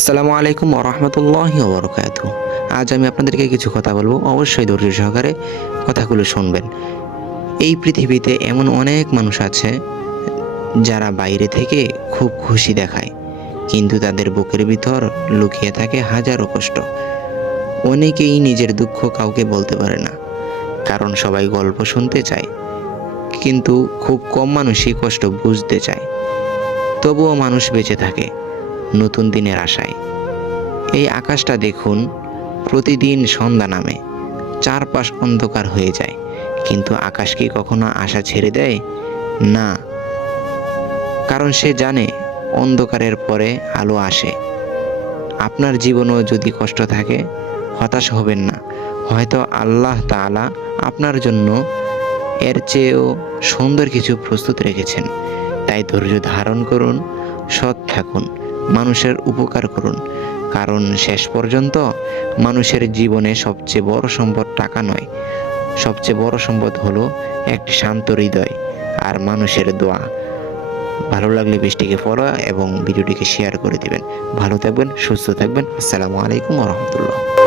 আসসালামু আলাইকুম ওয়া রাহমাতুল্লাহি ওয়া বারাকাতুহু। আজ আমি আপনাদেরকে কিছু কথা বলবো। অবশ্যই ধৈর্য সহকারে কথাগুলো শুনবেন। এই পৃথিবীতে এমন অনেক মানুষ আছে যারা বাইরে থেকে খুব খুশি দেখায়, কিন্তু তাদের বুকের ভিতর লুকিয়ে থাকে হাজারো কষ্ট। অনেকেই নিজের দুঃখ কাউকে বলতে পারে না, কারণ সবাই গল্প শুনতে চায়, কিন্তু খুব কম মানুষই কষ্ট বুঝতে চায়। তবুও মানুষ বেঁচে থাকে নতুন দিনের আশায়। এই আকাশটা দেখুন, প্রতিদিন সন্ধ্যা নামে, চারপাশ অন্ধকার হয়ে যায়, কিন্তু আকাশ কি কখনো আশা ছেড়ে দেয়? না, কারণ সে জানে অন্ধকারের পরে আলো আসে। আপনার জীবনেও যদি কষ্ট থাকে, হতাশ হবেন না। হয়তো আল্লাহ তাআলা আপনার জন্য এর চেয়েও সুন্দর কিছু প্রস্তুত রেখেছেন। তাই ধৈর্য ধারণ করুন, সৎ থাকুন, মানুষের উপকার করুন, কারণ শেষ পর্যন্ত মানুষের জীবনে সবচেয়ে বড় সম্পদ টাকা নয়, সবচেয়ে বড় সম্পদ হলো একটি শান্ত হৃদয় আর মানুষের দোয়া। ভালো লাগলে পেজটিকে ফলো এবং ভিডিওটিকে শেয়ার করে দিবেন। ভালো থাকবেন, সুস্থ থাকবেন। আসসালামু আলাইকুম ওয়া রাহমাতুল্লাহ।